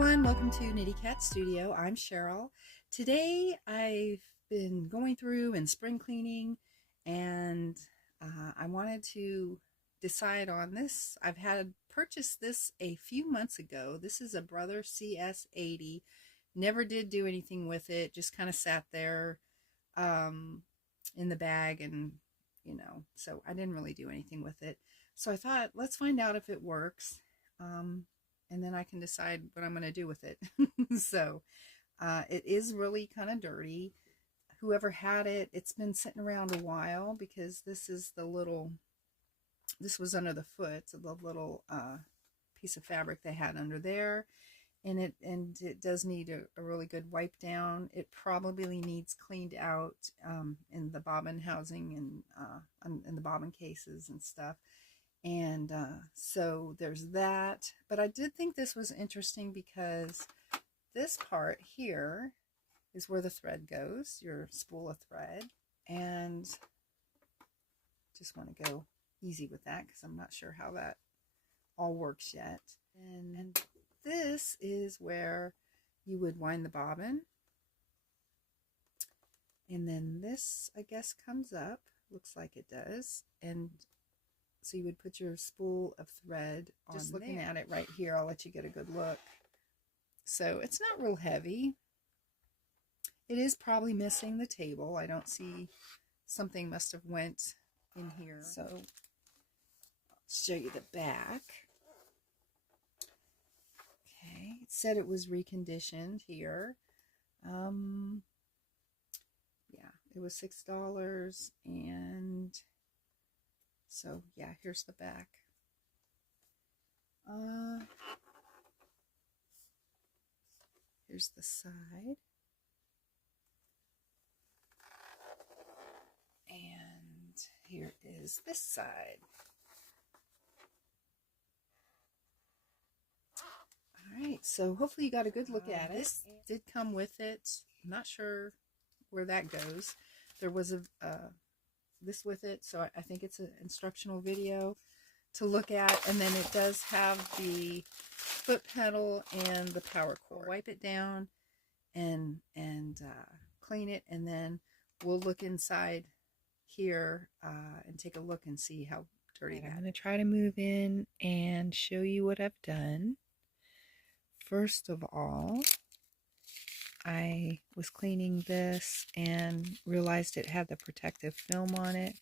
everyone, welcome to Knitty Cat Studio. I'm Cheryl. Today I've been going through and spring cleaning, and I wanted to decide on this. I've had purchased this a few months ago. This is a Brother CS-80. Never did do anything with it, just kind of sat there in the bag, and so I didn't really do anything with it. So I thought, let's find out if it works. And then I can decide what I'm going to do with it. So it is really kind of dirty. Whoever had it, it's been sitting around a while, because this is the little, this was under the foot, so the little piece of fabric they had under there. And it does need a really good wipe down. It probably needs cleaned out in the bobbin housing and in the bobbin cases and stuff. And so there's that. But I did think this was interesting because this part here is where the thread goes, your spool of thread. And just want to go easy with that because I'm not sure how that all works yet. And this is where you would wind the bobbin. And then this, I guess, comes up. Looks like it does. And so you would put your spool of thread on. Just looking at it right here, I'll let you get a good look. So it's not real heavy. It is probably missing the table. I don't see, something must have went in here. So I'll show you the back. Okay, it said it was reconditioned here. Yeah, it was $6, and so yeah, here's the back. Here's the side. And here is this side. Alright, so hopefully you got a good look at it. This did come with it. I'm not sure where that goes. There was this with it, so I think it's an instructional video to look at. And then it does have the foot pedal and the power cord. Wipe it down and clean it, and then we'll look inside here and take a look and see how dirty that is. I'm going to try to move in and show you what I've done. First of all, I was cleaning this and realized it had the protective film on it,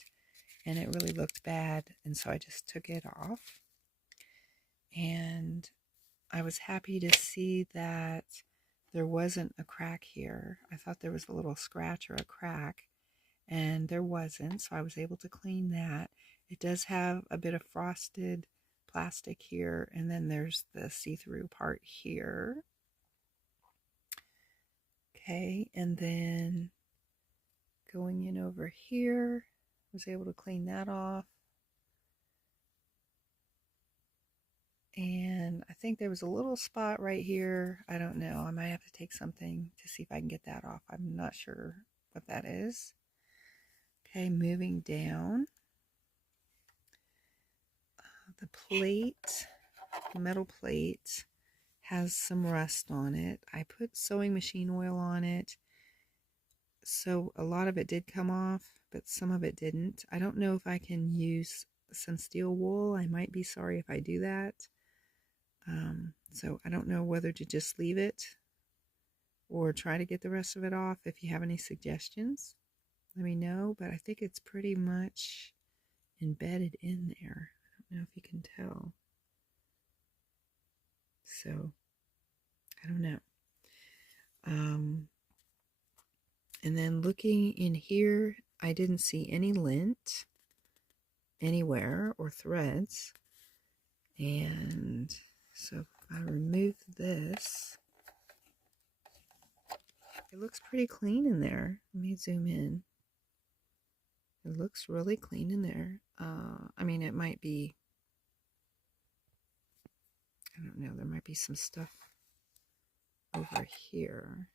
and it really looked bad, and so I just took it off. And I was happy to see that there wasn't a crack here. I thought there was a little scratch or a crack, and there wasn't, so I was able to clean that. It does have a bit of frosted plastic here, and then there's the see-through part here. Okay, and then going in over here, was able to clean that off. And I think there was a little spot right here. I don't know. I might have to take something to see if I can get that off. I'm not sure what that is. Okay, moving down. The plate, the metal plate, has some rust on it. I put sewing machine oil on it, so a lot of it did come off, but some of it didn't. I don't know if I can use some steel wool. I might be sorry if I do that. So I don't know whether to just leave it or try to get the rest of it off. If you have any suggestions, let me know, but I think it's pretty much embedded in there. I don't know if you can tell. So, I don't know. And then looking in here, I didn't see any lint anywhere or threads. And so if I remove this, it looks pretty clean in there. Let me zoom in. It looks really clean in there. I mean, it might be, I don't know, there might be some stuff over here.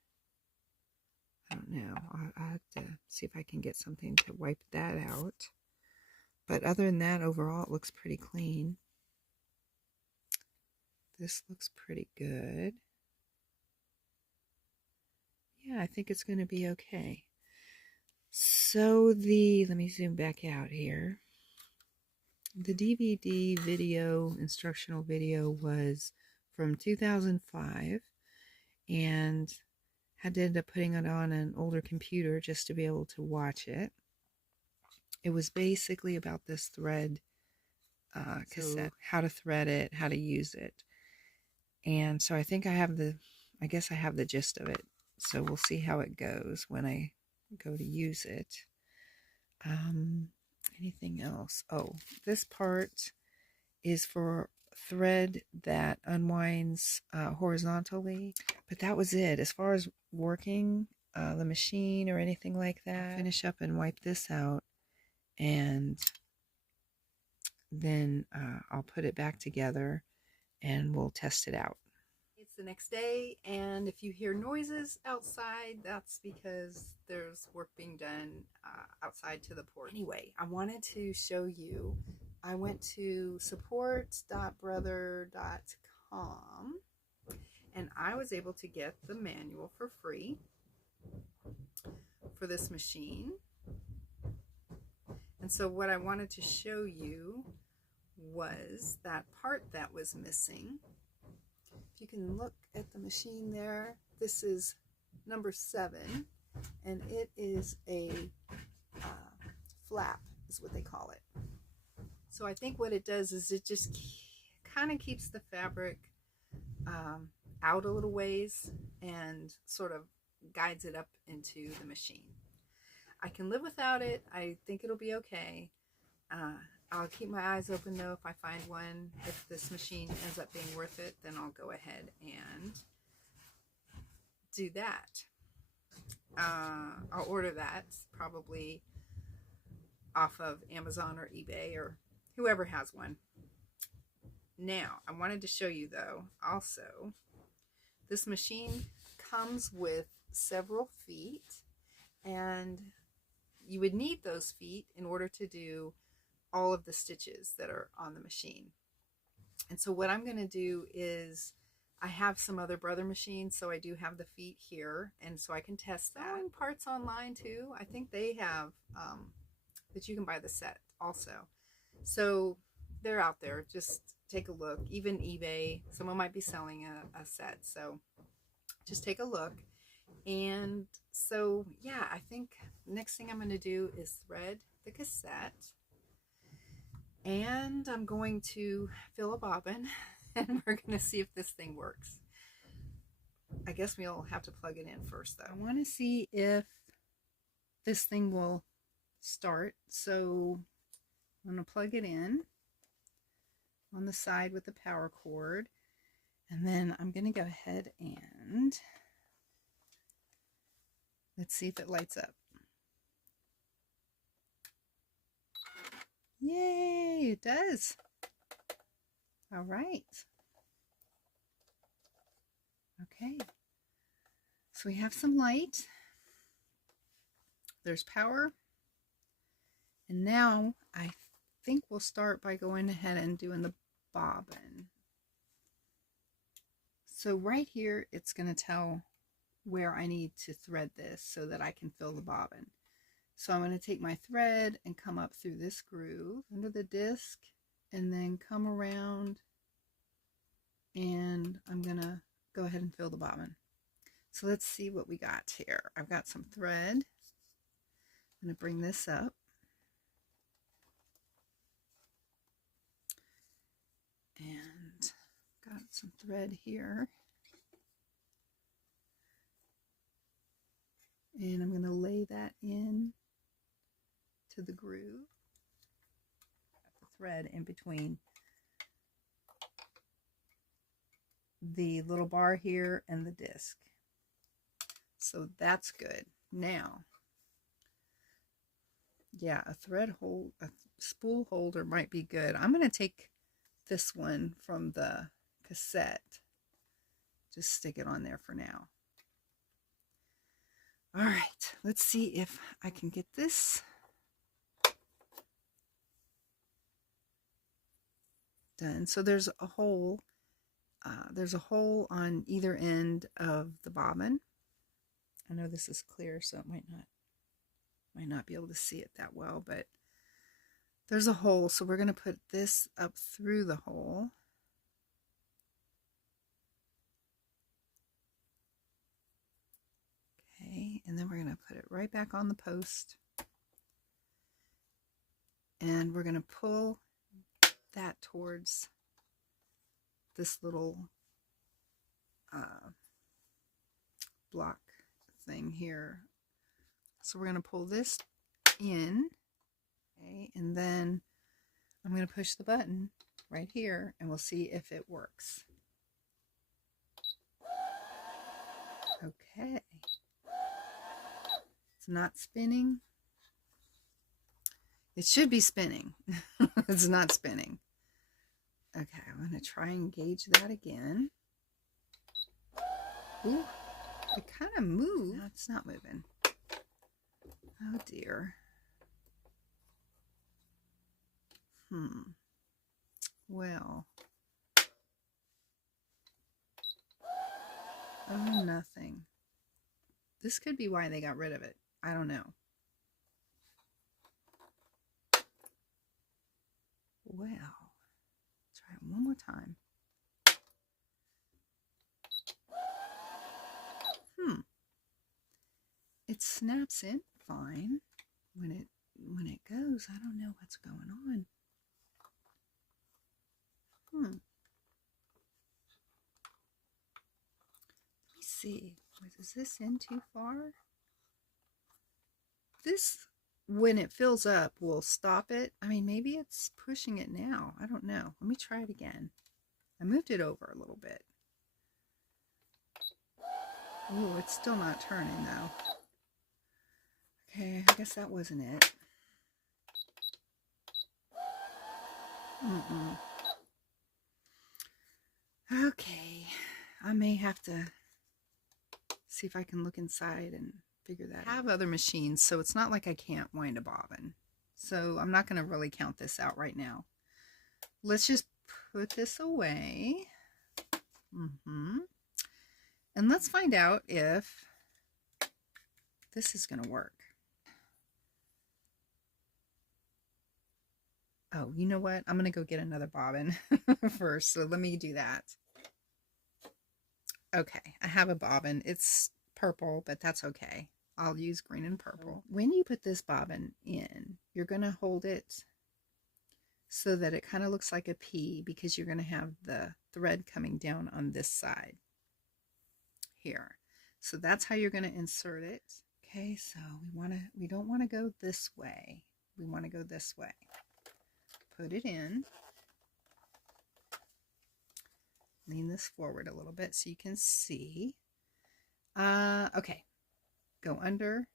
I don't know. I'll have to see if I can get something to wipe that out. But other than that, overall, it looks pretty clean. This looks pretty good. Yeah, I think it's going to be okay. So let me zoom back out here. The DVD video, instructional video, was from 2005, and had to end up putting it on an older computer just to be able to watch it. It was basically about this thread cassette, how to thread it, how to use it. And so I think I guess I have the gist of it. So we'll see how it goes when I go to use it. Anything else? Oh, this part is for thread that unwinds horizontally. But that was it. As far as working the machine or anything like that, I'll finish up and wipe this out, and then I'll put it back together and we'll test it out. It's the next day, and if you hear noises outside, that's because there's work being done outside to the porch. Anyway, I wanted to show you, I went to support.brother.com, and I was able to get the manual for free for this machine. And so what I wanted to show you was that part that was missing. If you can look at the machine there, this is number 7, and it is a flap is what they call it. So I think what it does is it just kind of keeps the fabric out a little ways and sort of guides it up into the machine. I can live without it. I think it'll be okay. I'll keep my eyes open though if I find one. If this machine ends up being worth it, then I'll go ahead and do that. I'll order that probably off of Amazon or eBay or whoever has one. Now, I wanted to show you though, also, this machine comes with several feet, and you would need those feet in order to do all of the stitches that are on the machine. And so what I'm going to do is, I have some other Brother machines, so I do have the feet here, and so I can test that. Selling parts online too. I think they have that you can buy the set also. So they're out there. Just take a look. Even eBay, someone might be selling a set. So just take a look. And so, yeah, I think next thing I'm going to do is thread the cassette. And I'm going to fill a bobbin, and we're going to see if this thing works. I guess we'll have to plug it in first, though. I want to see if this thing will start. So I'm going to plug it in on the side with the power cord. And then I'm going to go ahead and let's see if it lights up. Yay, it does. All right. Okay. So we have some light. There's power. And now I think we'll start by going ahead and doing the bobbin. So right here, it's going to tell where I need to thread this so that I can fill the bobbin. So I'm going to take my thread and come up through this groove under the disc, and then come around, and I'm going to go ahead and fill the bobbin. So let's see what we got here. I've got some thread. I'm going to bring this up. And got some thread here. And I'm going to lay that in to the groove. Got the thread in between the little bar here and the disc. So that's good. Now, yeah, a spool holder might be good. I'm going to take this one from the cassette. Just stick it on there for now. All right, let's see if I can get this done. So there's a hole on either end of the bobbin, I know this is clear, so it might not be able to see it that well, but there's a hole, so we're going to put this up through the hole. Okay, and then we're going to put it right back on the post. And we're going to pull that towards this little block thing here. So we're going to pull this in, okay, and then I'm going to push the button right here and we'll see if it works. Okay. It's not spinning. It should be spinning. It's not spinning. Okay, I'm going to try and gauge that again. Ooh, it kind of moved. No, it's not moving. Oh dear. Well. Oh, nothing. This could be why they got rid of it. I don't know. Well, try it one more time. It snaps in fine. When it goes, I don't know what's going on. Let me see. Is this in too far? This, when it fills up, will stop it. I mean, maybe it's pushing it now. I don't know. Let me try it again. I moved it over a little bit. Ooh, it's still not turning though. Okay, I guess that wasn't it. Okay, I may have to see if I can look inside and figure that out. I have other machines, so it's not like I can't wind a bobbin. So I'm not going to really count this out right now. Let's just put this away. And let's find out if this is going to work. Oh, you know what? I'm going to go get another bobbin first. So let me do that. Okay, I have a bobbin. It's purple, but that's okay. I'll use green and purple. When you put this bobbin in, you're going to hold it so that it kind of looks like a P, because you're going to have the thread coming down on this side here. So that's how you're going to insert it. Okay, so we don't want to go this way. We want to go this way. Put it in. Lean this forward a little bit so you can see. Okay, go under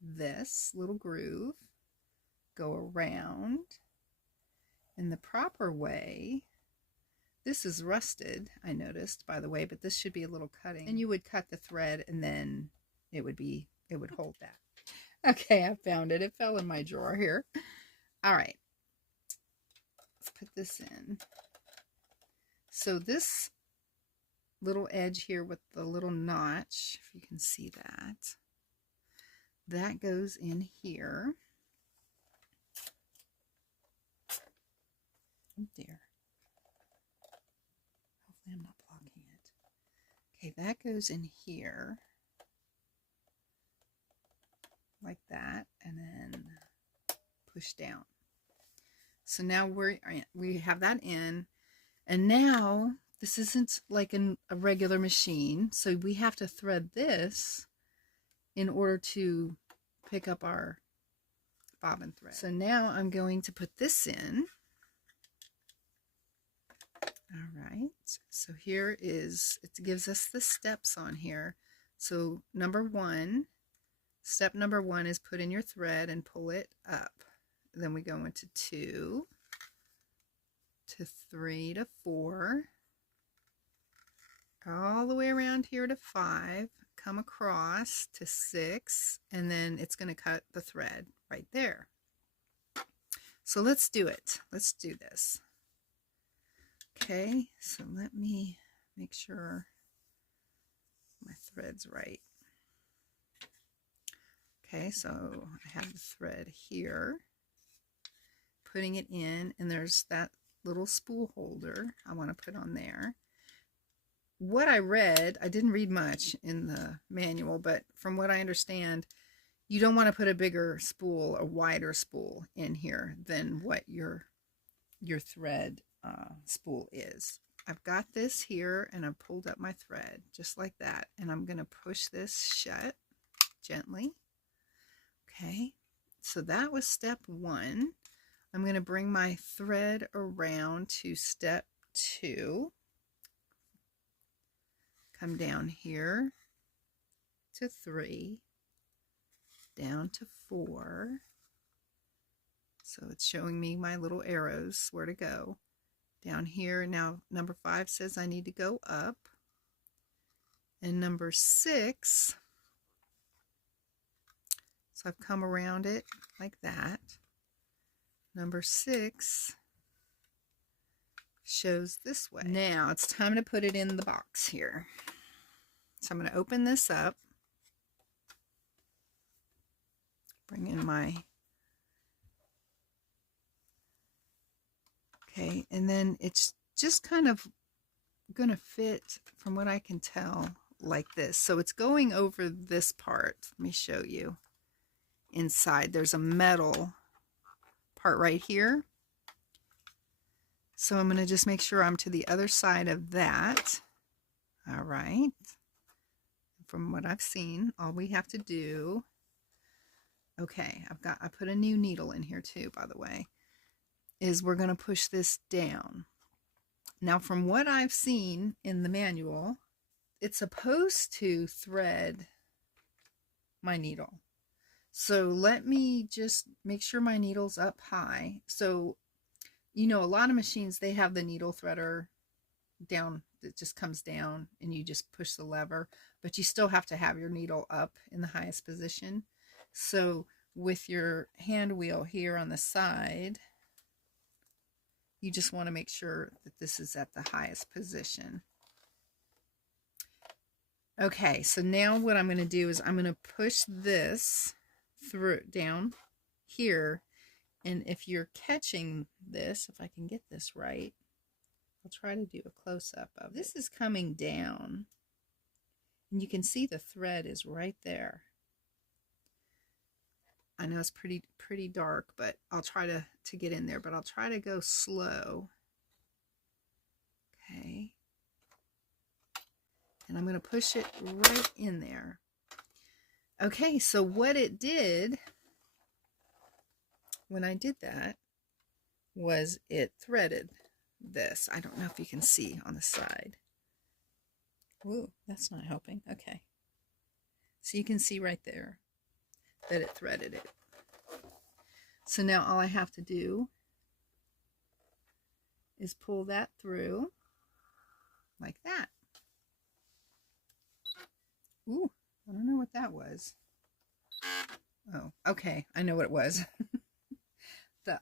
this little groove, go around in the proper way. This is rusted, I noticed, by the way, but this should be a little cutting. And you would cut the thread and then it would hold that. Okay, I found it. It fell in my drawer here. All right. Let's put this in. So this little edge here with the little notch, if you can see that, that goes in here. Oh dear. Hopefully I'm not blocking it. Okay, that goes in here. Like that, and then push down. So now we have that in, and now this isn't like a regular machine, so we have to thread this in order to pick up our bobbin thread. So now I'm going to put this in. All right, so here is, it gives us the steps on here. So step number one is put in your thread and pull it up. Then we go into 2 to 3 to 4, all the way around here to 5, come across to 6, and then it's going to cut the thread right there. So let's do it. Let's do this. Okay, so let me make sure my thread's right. Okay, so I have the thread here, putting it in, and there's that little spool holder I want to put on there. What I read, I didn't read much in the manual, but from what I understand, you don't want to put a bigger spool, a wider spool in here than what your thread spool is. I've got this here, and I've pulled up my thread just like that, and I'm going to push this shut gently. Okay, so that was step 1. I'm going to bring my thread around to step 2. Come down here to 3, down to 4. So it's showing me my little arrows where to go. Down here, now number 5 says I need to go up. And number 6, so I've come around it like that. Number 6 shows this way. Now it's time to put it in the box here. So I'm going to open this up. Bring in my... Okay, and then it's just kind of going to fit, from what I can tell, like this. So it's going over this part. Let me show you. Inside there's a metal part right here. So I'm going to just make sure I'm to the other side of that. All right. From what I've seen, all we have to do... Okay, I put a new needle in here too, by the way. Is we're going to push this down. Now, from what I've seen in the manual, it's supposed to thread my needle. So let me just make sure my needle's up high. So, you know, a lot of machines, they have the needle threader down, it just comes down and you just push the lever, but you still have to have your needle up in the highest position. So with your hand wheel here on the side, you just want to make sure that this is at the highest position. Okay, so now what I'm going to do is I'm going to push this through down here, and if you're catching this, if I can get this right, I'll try to do a close-up of this. Is coming down, and you can see the thread is right there. I know it's pretty dark, but I'll try to get in there, but I'll try to go slow. Okay. And I'm going to push it right in there. Okay, so what it did when I did that was it threaded this. I don't know if you can see on the side. Ooh, that's not helping. Okay. So you can see right there that it threaded it. So now all I have to do is pull that through like that. Ooh, I don't know what that was. Oh, okay, I know what it was.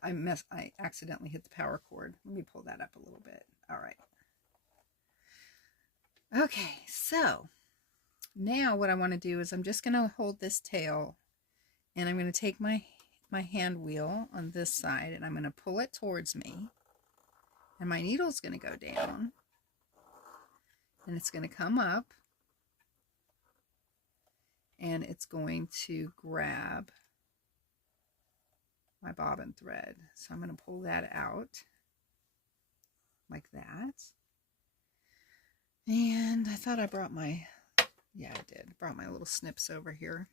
I accidentally hit the power cord. Let me pull that up a little bit. All right. Okay, so now what I want to do is I'm just going to hold this tail, and I'm going to take my hand wheel on this side, and I'm going to pull it towards me, and my needle's going to go down, and it's going to come up, and it's going to grab my bobbin thread. So I'm going to pull that out like that. And I thought I brought my, yeah, I did. Brought my little snips over here.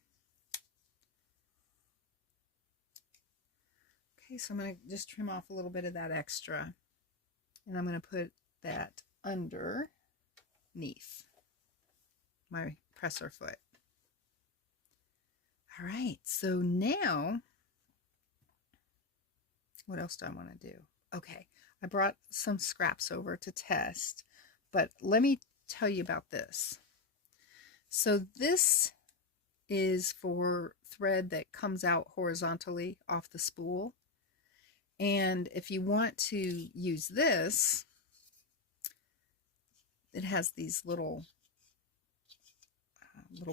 Okay, so I'm going to just trim off a little bit of that extra. And I'm going to put that underneath my presser foot. All right, so now, what else do I want to do? Okay, I brought some scraps over to test, but let me tell you about this. So this is for thread that comes out horizontally off the spool. And if you want to use this, it has these little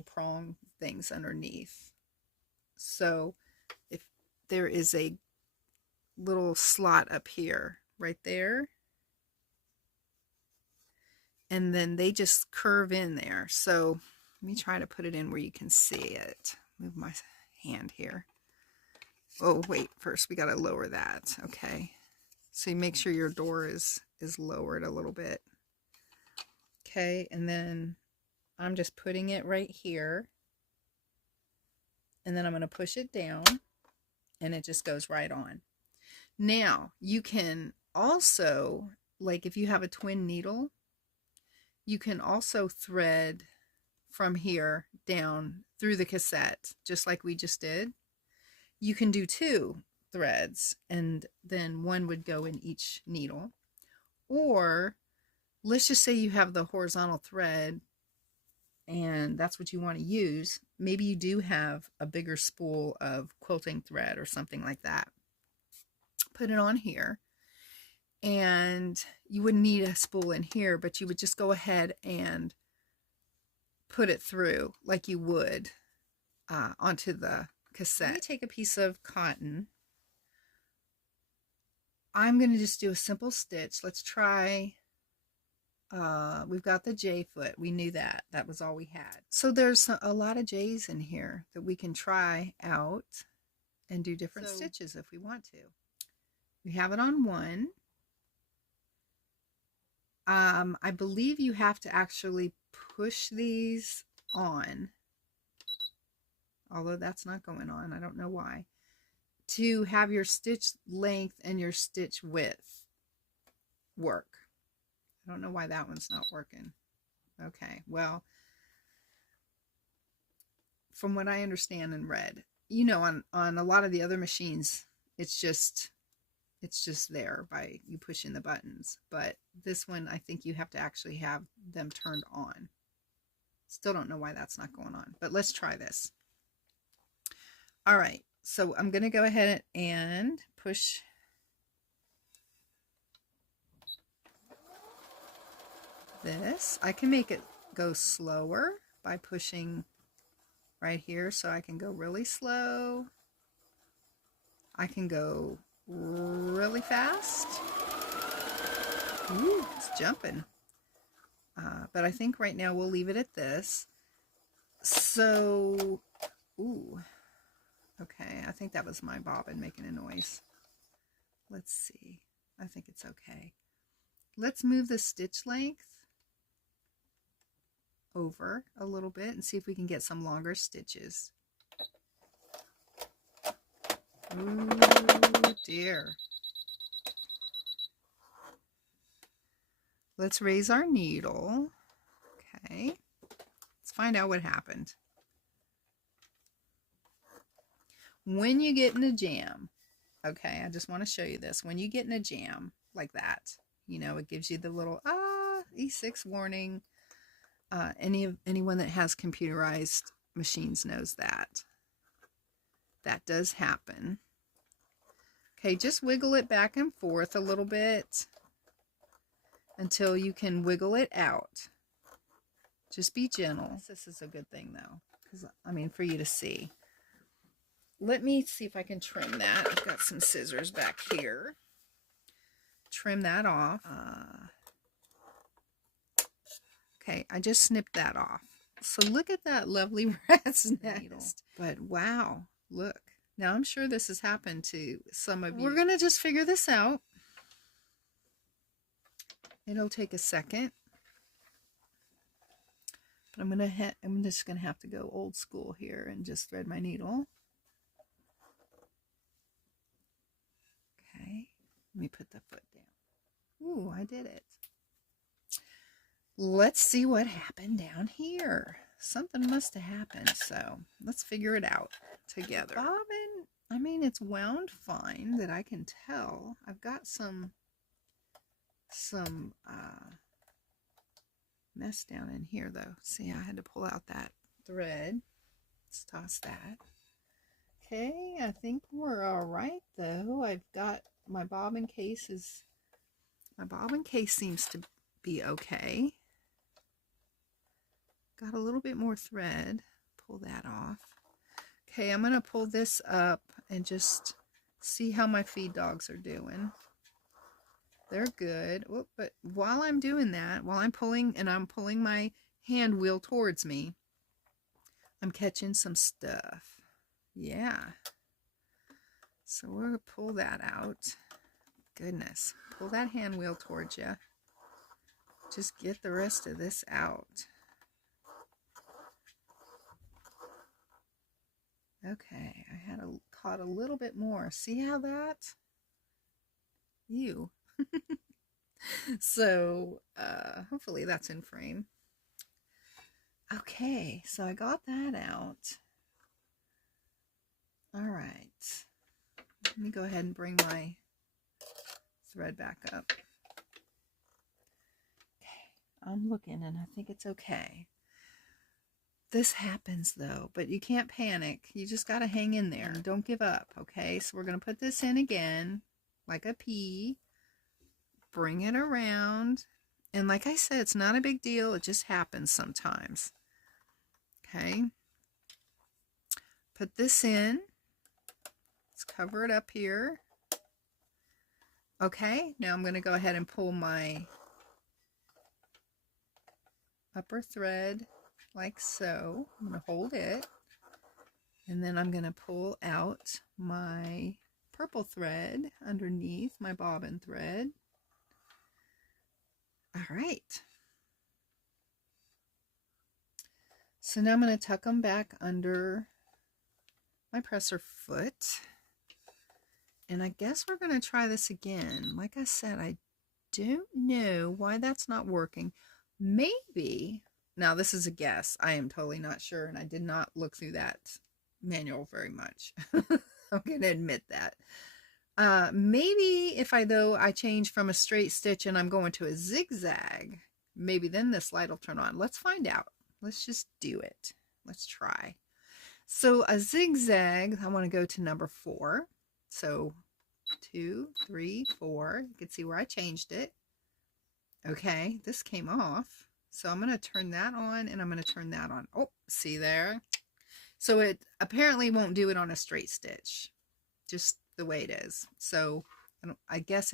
prong things underneath. So if there is a little slot up here, right there, and then they just curve in there. So let me try to put it in where you can see it. Move my hand here. Oh, wait, first we got to lower that. Okay. So you make sure your door is lowered a little bit. Okay, and then I'm just putting it right here. And then I'm going to push it down, and it just goes right on. Now, you can also, like if you have a twin needle, you can also thread from here down through the cassette, just like we just did. You can do 2 threads, and then one would go in each needle. Or let's just say you have the horizontal thread and that's what you want to use. Maybe you do have a bigger spool of quilting thread or something like that. Put it on here, and you wouldn't need a spool in here, but you would just go ahead and put it through like you would onto the cassette. Let me take a piece of cotton. I'm going to just do a simple stitch. Let's try, we've got the J foot. We knew that. That was all we had. So there's a lot of J's in here that we can try out and do different stitches if we want to. We have it on one. I believe you have to actually push these on, although that's not going on. I don't know why. To have your stitch length and your stitch width work. I don't know why that one's not working. Okay, well, from what I understand and read, you know, on a lot of the other machines, it's just there by you pushing the buttons. But this one, I think you have to actually have them turned on. Still don't know why that's not going on, but let's try this. All right, so I'm going to go ahead and push this. I can make it go slower by pushing right here, so I can go really slow. I can go really fast. Ooh, it's jumping. But I think right now we'll leave it at this. So, ooh, okay, I think that was my bobbin making a noise. Let's see. I think it's okay. Let's move the stitch length over a little bit and see if we can get some longer stitches. Ooh, dear. Let's raise our needle. Okay. Let's find out what happened. When you get in a jam, okay, I just want to show you this. When you get in a jam like that, you know, it gives you the little E6 warning. Anyone that has computerized machines knows that. That does happen. Okay, just wiggle it back and forth a little bit until you can wiggle it out. Just be gentle. This is a good thing though, because I mean, for you to see. Let me see if I can trim that. I've got some scissors back here. Trim that off. Okay, I just snipped that off. So look at that lovely rat's nest. But wow, look. Now I'm sure this has happened to some of you. We're going to just figure this out. It'll take a second. But I'm just going to have to go old school here and just thread my needle. Okay, let me put the foot down. Ooh, I did it. Let's see what happened down here. Something must have happened, so let's figure it out together. Bobbin, I mean, it's wound fine that I can tell. I've got some mess down in here though. See, I had to pull out that thread. Let's toss that. Okay, I think we're all right though. I've got my bobbin case seems to be okay. Got a little bit more thread. Pull that off. Okay, I'm going to pull this up and just see how my feed dogs are doing. They're good. Whoop, but while I'm doing that, while I'm pulling my hand wheel towards me, I'm catching some stuff. Yeah. So we're going to pull that out. Goodness. Pull that hand wheel towards you. Just get the rest of this out. Okay, I had caught a little bit more. See how that? Ew. So, hopefully that's in frame. Okay, so I got that out. All right. Let me go ahead and bring my thread back up. Okay, I'm looking and I think it's okay. This happens though, but you can't panic. You just got to hang in there. Don't give up, okay? So we're going to put this in again, like a pea. Bring it around. And like I said, it's not a big deal. It just happens sometimes. Okay. Put this in. Let's cover it up here. Okay, now I'm going to go ahead and pull my upper thread like so. I'm going to hold it, and then I'm going to pull out my purple thread underneath my bobbin thread. All right. So now I'm going to tuck them back under my presser foot. And I guess we're going to try this again. Like I said, I don't know why that's not working. Maybe, now this is a guess. I am totally not sure, and I did not look through that manual very much. I'm going to admit that. Maybe if I change from a straight stitch and I'm going to a zigzag, maybe then this light will turn on. Let's find out. Let's just do it. Let's try. So a zigzag, I want to go to number 4. So 2, 3, 4. You can see where I changed it. Okay, this came off. So I'm going to turn that on and I'm going to turn that on. Oh, see there? So it apparently won't do it on a straight stitch. Just the way it is. So I guess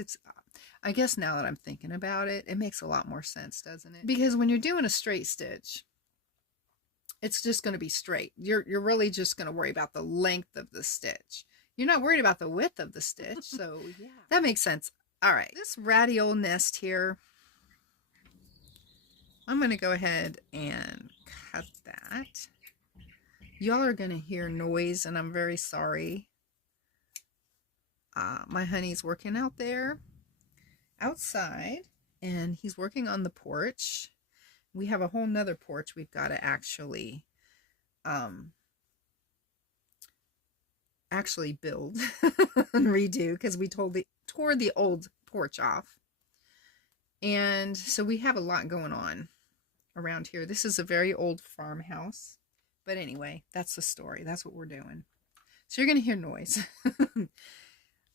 now that I'm thinking about it, it makes a lot more sense, doesn't it? Because when you're doing a straight stitch, it's just going to be straight. You're really just going to worry about the length of the stitch. You're not worried about the width of the stitch. So yeah, that makes sense. All right, this ratty old nest here, I'm going to go ahead and cut that. Y'all are going to hear noise, and I'm very sorry. My honey's working out there outside, and he's working on the porch. We have a whole nother porch we've got to actually build and redo, because we tore the old porch off. And so we have a lot going on around here. This is a very old farmhouse. But anyway, that's the story. That's what we're doing. So you're going to hear noise.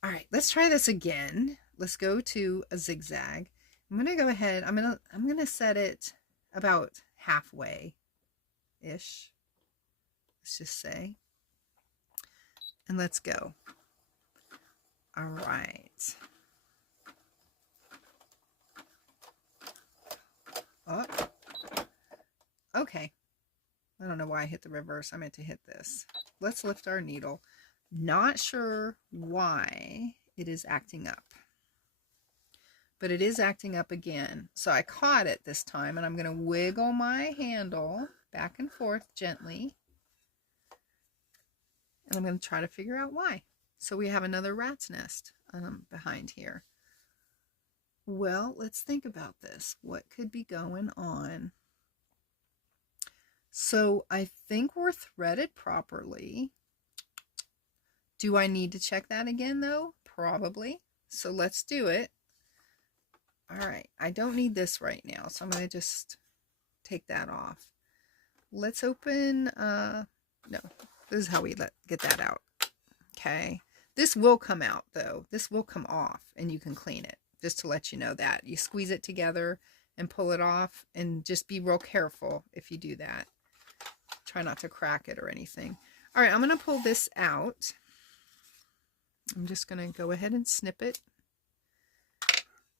All right, let's try this again. Let's go to a zigzag. I'm going to go ahead. I'm going to set it about halfway-ish. Let's just say. And let's go. All right. Oh. Okay. I don't know why I hit the reverse. I meant to hit this. Let's lift our needle. Not sure why it is acting up. But it is acting up again. So I caught it this time, and I'm going to wiggle my handle back and forth gently. And I'm going to try to figure out why. So we have another rat's nest behind here. Well, let's think about this. What could be going on? So I think we're threaded properly. Do I need to check that again though? Probably. So let's do it. All right, I don't need this right now, so I'm going to just take that off. Let's open, no, this is how we get that out. Okay, this will come out though. This will come off and you can clean it, just to let you know that. You squeeze it together and pull it off, and just be real careful if you do that. Try not to crack it or anything. All right, I'm going to pull this out. I'm just going to go ahead and snip it.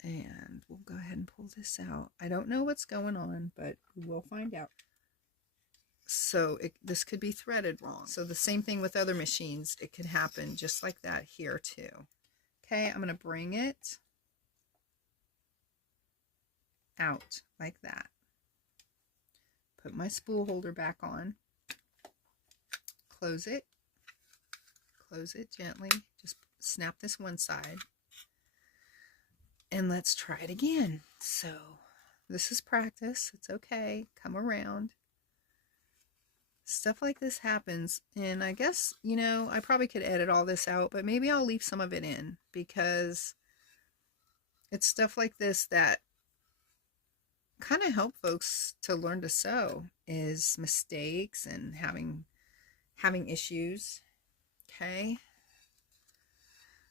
And we'll go ahead and pull this out. I don't know what's going on, but we'll find out. So this could be threaded wrong. So the same thing with other machines. It could happen just like that here too. Okay, I'm going to bring it out like that. Put my spool holder back on. Close it gently. Just snap this one side. And let's try it again. So this is practice. It's okay. Come around. Stuff like this happens. And I guess, you know, I probably could edit all this out, but maybe I'll leave some of it in because it's stuff like this that kind of help folks to learn to sew, is mistakes and having issues. Okay.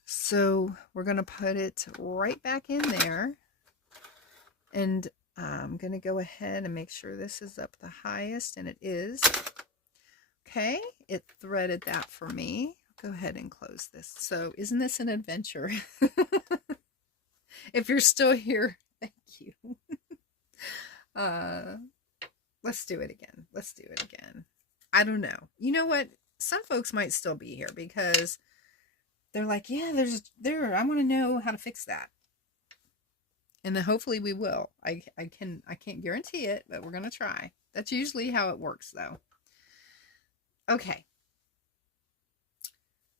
So we're going to put it right back in there, and I'm going to go ahead and make sure this is up the highest, and it is. Okay, it threaded that for me. Go ahead and close this. So isn't this an adventure? If you're still here, thank you. Let's do it again. Let's do it again. I don't know. You know what? Some folks might still be here because they're like, yeah, I want to know how to fix that. And then hopefully we will. I can't guarantee it, but we're going to try. That's usually how it works though. Okay.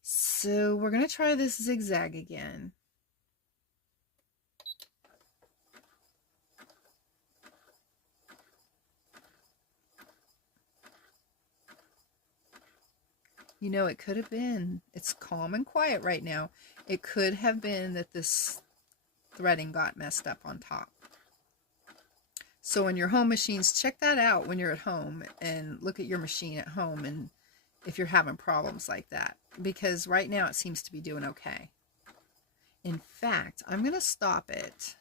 So we're going to try this zigzag again. You know, it could have been, it's calm and quiet right now. It could have been that this threading got messed up on top. So in your home machines, check that out when you're at home and look at your machine at home and if you're having problems like that. Because right now it seems to be doing okay. In fact, I'm going to stop it.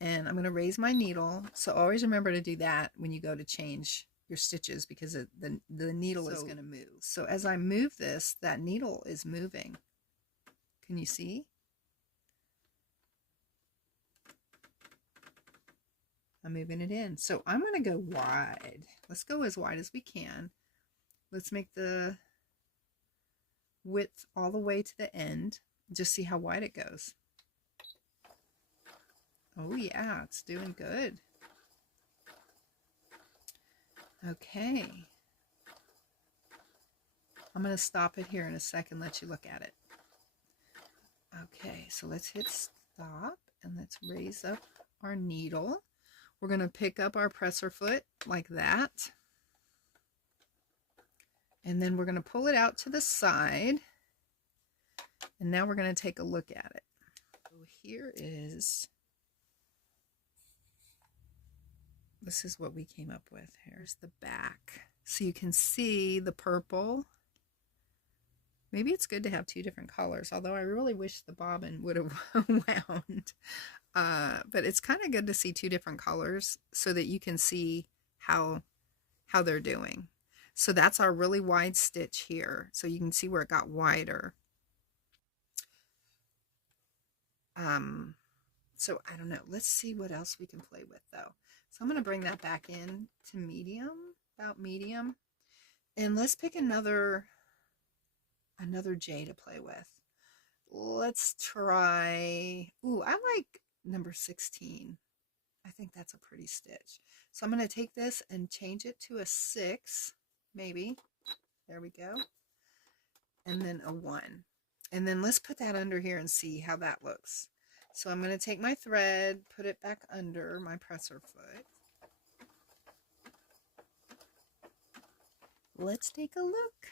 And I'm going to raise my needle. So always remember to do that when you go to change your stitches because the needle is going to move. So as I move this, that needle is moving. Can you see? I'm moving it in. So I'm going to go wide. Let's go as wide as we can. Let's make the width all the way to the end. Just see how wide it goes. Oh yeah, it's doing good. Okay. I'm going to stop it here in a second, let you look at it. Okay, so let's hit stop and let's raise up our needle. We're going to pick up our presser foot like that. And then we're going to pull it out to the side. And now we're going to take a look at it. So here is, this is what we came up with. Here's the back. So you can see the purple. Maybe it's good to have two different colors, although I really wish the bobbin would have wound. But it's kind of good to see two different colors so that you can see how they're doing. So that's our really wide stitch here. So you can see where it got wider. So I don't know. Let's see what else we can play with though. So I'm going to bring that back in to medium, about medium. And let's pick another J to play with. Let's try, ooh, I like number 16. I think that's a pretty stitch. So I'm going to take this and change it to a 6, maybe. There we go. And then a 1. And then let's put that under here and see how that looks. So I'm going to take my thread, put it back under my presser foot. Let's take a look.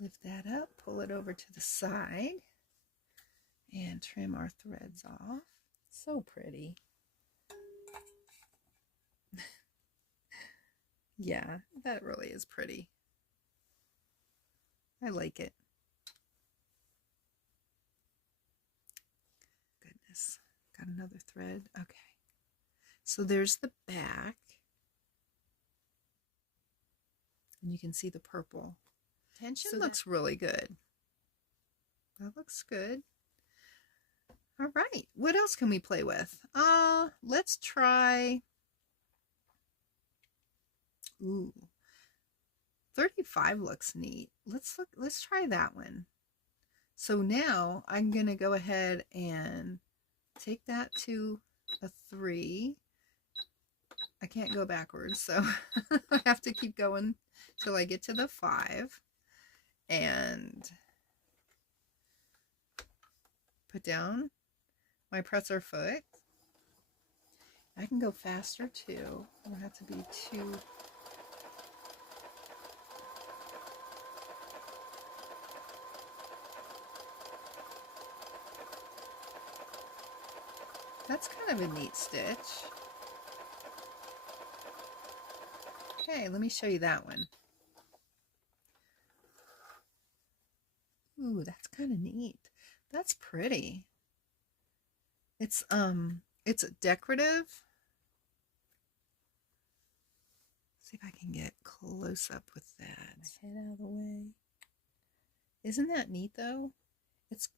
Lift that up, pull it over to the side, and trim our threads off. So pretty. Yeah, that really is pretty. I like it. Goodness, got another thread. Okay, so there's the back. And you can see the purple. Tension looks really good. That looks good. All right, what else can we play with? Let's try, ooh, 35 looks neat. Let's try that one. So now I'm gonna go ahead and take that to a 3. I can't go backwards, so I have to keep going till I get to the 5. And put down my presser foot. I can go faster too. I don't have to be too... That's kind of a neat stitch. Okay, let me show you that one. Ooh, that's kind of neat. That's pretty. It's decorative. See if I can get close up with that. Head out of the way. Isn't that neat though? It's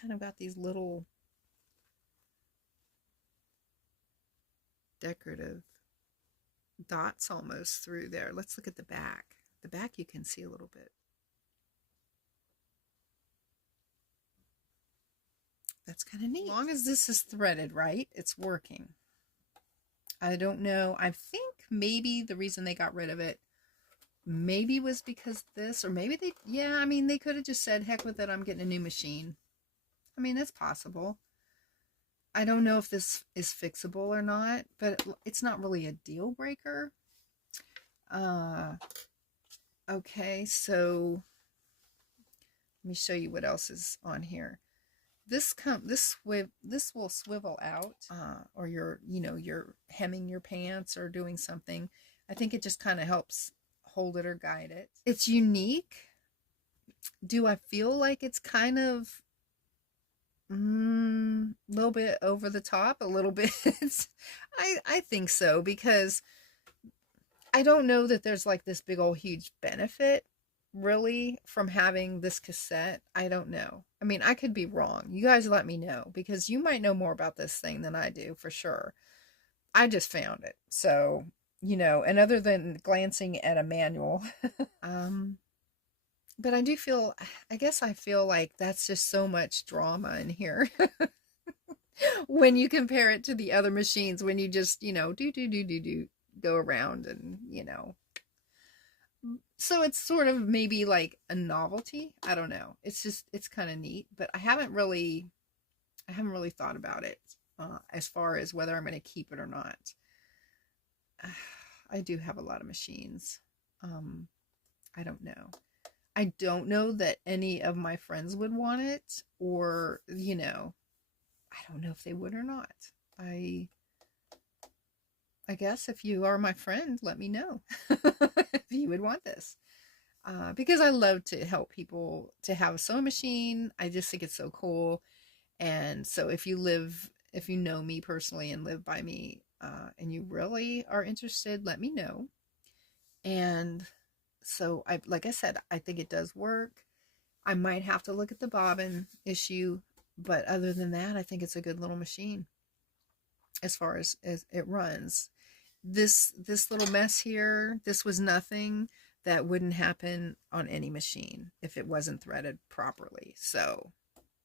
kind of got these little decorative dots almost through there. Let's look at the back. The back you can see a little bit. That's kind of neat. As long as this is threaded right, it's working. I don't know. I think maybe the reason they got rid of it maybe was because this, or maybe they, yeah, I mean, they could have just said, heck with it, I'm getting a new machine. I mean, that's possible. I don't know if this is fixable or not, but it's not really a deal breaker. Okay, so let me show you what else is on here. This will swivel out, or you're hemming your pants or doing something. I think it just kind of helps hold it or guide it. It's unique. Do I feel like it's kind of little bit over the top? A little bit. I think so, because I don't know that there's like this big old huge benefit really from having this cassette. I don't know. I mean, I could be wrong. You guys let me know, because you might know more about this thing than I do for sure. I just found it. So, and other than glancing at a manual, but I do feel, I guess I feel like that's just so much drama in here. When you compare it to the other machines, when you just, go around and, So it's sort of maybe like a novelty. I don't know. It's kind of neat, but I haven't really thought about it as far as whether I'm going to keep it or not. I do have a lot of machines. I don't know. I don't know that any of my friends would want it, or, I don't know if they would or not. I guess if you are my friend, let me know if you would want this. Because I love to help people to have a sewing machine. I just think it's so cool. And so if you know me personally and live by me, and you really are interested, let me know. And so like I said, I think it does work. I might have to look at the bobbin issue, but other than that, I think it's a good little machine as far as it runs. This little mess here, this was nothing that wouldn't happen on any machine if it wasn't threaded properly. So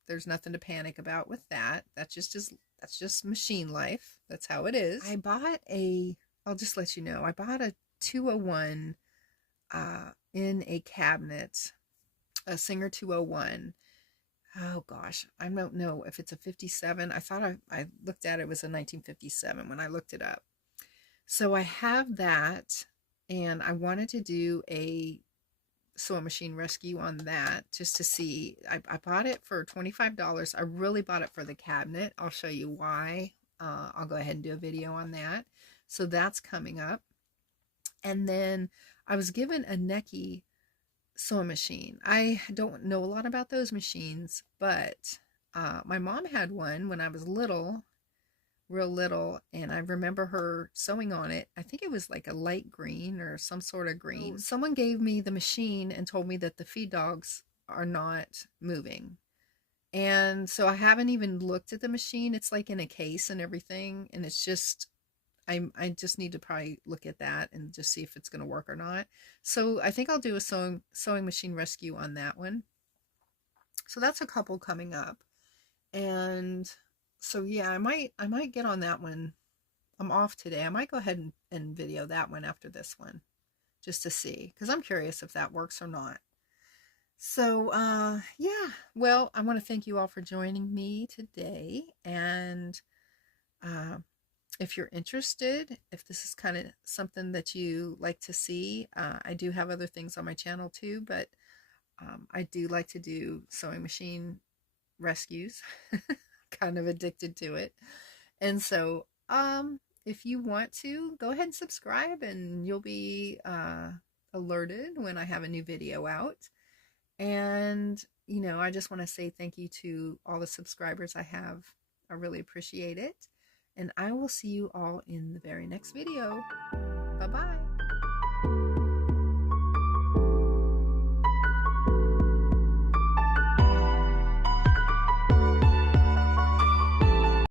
there's nothing to panic about with that. That's just machine life. That's how it is. I'll just let you know, I bought a 201 in a cabinet, a Singer 201. Oh gosh, I don't know if it's a 57. I thought I looked at it, was a 1957 when I looked it up. So I have that, and I wanted to do a sewing machine rescue on that just to see. I bought it for $25. I really bought it for the cabinet. I'll show you why. I'll go ahead and do a video on that. So that's coming up. And then I was given a Necky sewing machine. I don't know a lot about those machines, but my mom had one when I was little, real little, and I remember her sewing on it. I think it was like a light green or some sort of green. Someone gave me the machine and told me that the feed dogs are not moving. And so I haven't even looked at the machine. It's like in a case and everything, and it's just I just need to probably look at that and just see if it's going to work or not. So I think I'll do a sewing machine rescue on that one. So that's a couple coming up. And so yeah, I might get on that one. I'm off today. I might go ahead and video that one after this one just to see, because I'm curious if that works or not. So yeah, well, I want to thank you all for joining me today. And uh, if you're interested, if this is kind of something that you like to see, I do have other things on my channel too, but I do like to do sewing machine rescues. Kind of addicted to it. And so if you want to, go ahead and subscribe, and you'll be alerted when I have a new video out. And I just want to say thank you to all the subscribers I have. I really appreciate it, and I will see you all in the very next video.